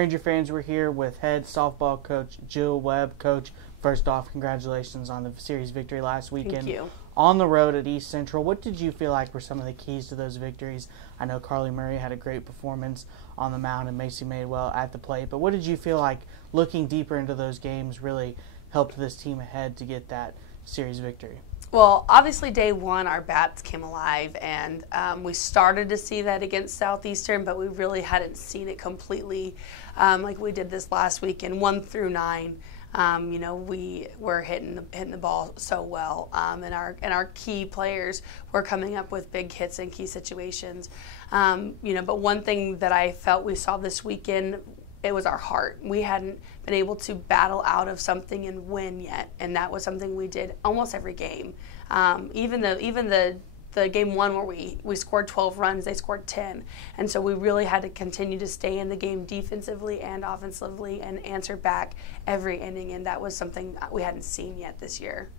Ranger fans, we're here with head softball coach Jill Webb. Coach, first off, congratulations on the series victory last weekend. Thank you. On the road at East Central, what did you feel like were some of the keys to those victories? I know Carly Murray had a great performance on the mound and Macy Madewell at the plate, but what did you feel like looking deeper into those games really helped this team ahead to get that series victory? Well, obviously day one our bats came alive, and we started to see that against Southeastern, but we really hadn't seen it completely like we did this last weekend, 1 through 9. We were hitting the ball so well, and our key players were coming up with big hits in key situations. But one thing that I felt we saw this weekend, it was our heart. We hadn't been able to battle out of something and win yet, and that was something we did almost every game. Even the game one where we scored 12 runs, they scored 10. And so we really had to continue to stay in the game defensively and offensively and answer back every inning, and that was something we hadn't seen yet this year.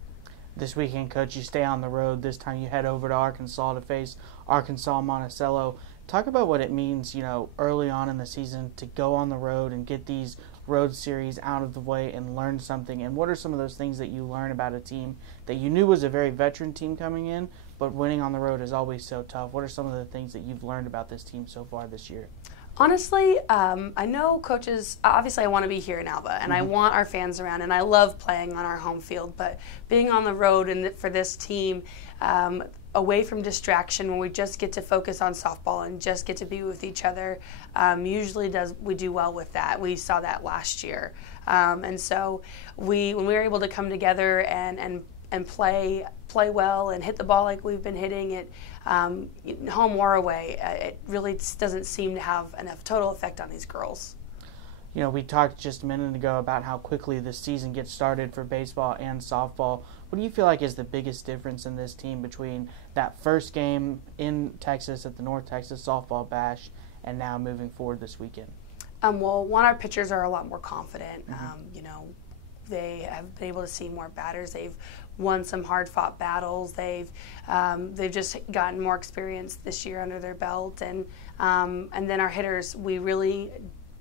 This weekend, Coach, you stay on the road. This time you head over to Arkansas to face Arkansas Monticello. Talk about what it means, early on in the season to go on the road and get these road series out of the way and learn something. And what are some of those things that you learn about a team that you knew was a very veteran team coming in, but winning on the road is always so tough? What are some of the things that you've learned about this team so far this year? Honestly, I know coaches, obviously I want to be here in Alba, and I want our fans around, and I love playing on our home field, but being on the road and for this team, away from distraction, when we just get to focus on softball and just get to be with each other, we do well with that. We saw that last year. And so when we were able to come together and play well and hit the ball like we've been hitting it, home or away, it really doesn't seem to have enough total effect on these girls. We talked just a minute ago about how quickly the season gets started for baseball and softball. What do you feel like is the biggest difference in this team between that first game in Texas at the North Texas Softball Bash and now moving forward this weekend? Our pitchers are a lot more confident. They have been able to see more batters. They've won some hard-fought battles. They've just gotten more experience this year under their belt, and then our hitters,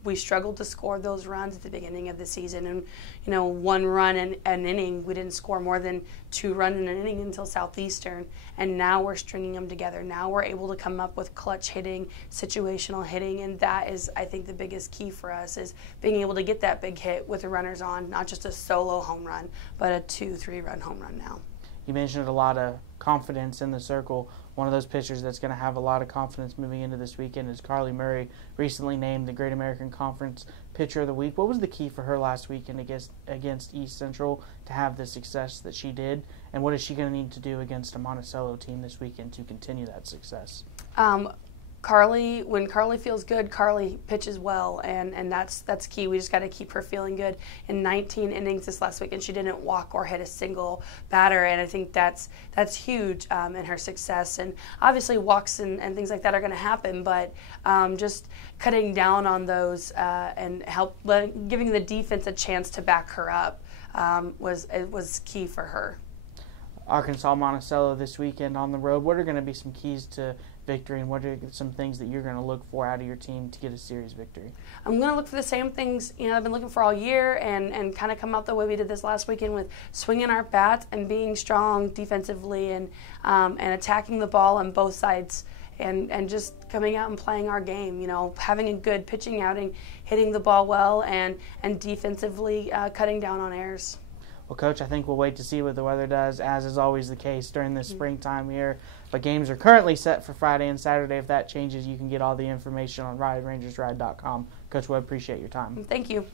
we struggled to score those runs at the beginning of the season, and 1 run in an inning. We didn't score more than 2 runs in an inning until Southeastern, and now we're stringing them together. Now we're able to come up with clutch hitting, situational hitting, and that is, I think, the biggest key for us is being able to get that big hit with the runners on, not just a solo home run, but a 2-3 run home run now. You mentioned a lot of confidence in the circle. One of those pitchers that's going to have a lot of confidence moving into this weekend is Carly Murray, recently named the Great American Conference Pitcher of the Week. What was the key for her last weekend against East Central to have the success that she did, and what is she going to need to do against a Monticello team this weekend to continue that success? When Carly feels good, Carly pitches well, and that's key. We just got to keep her feeling good. In 19 innings this last weekend, she didn't walk or hit a single batter, and I think that's huge in her success. And obviously walks and things like that are going to happen, but just cutting down on those and giving the defense a chance to back her up was key for her. Arkansas Monticello this weekend on the road. What are going to be some keys to victory, and what are some things that you're going to look for out of your team to get a series victory? I'm going to look for the same things I've been looking for all year, and kind of come out the way we did this last weekend with swinging our bats and being strong defensively and attacking the ball on both sides and just coming out and playing our game. Having a good pitching outing, hitting the ball well, and defensively cutting down on errors. Well, Coach, I think we'll wait to see what the weather does, as is always the case during this springtime here. But games are currently set for Friday and Saturday. If that changes, you can get all the information on RideRangersRide.com. Coach Webb, appreciate your time. Thank you.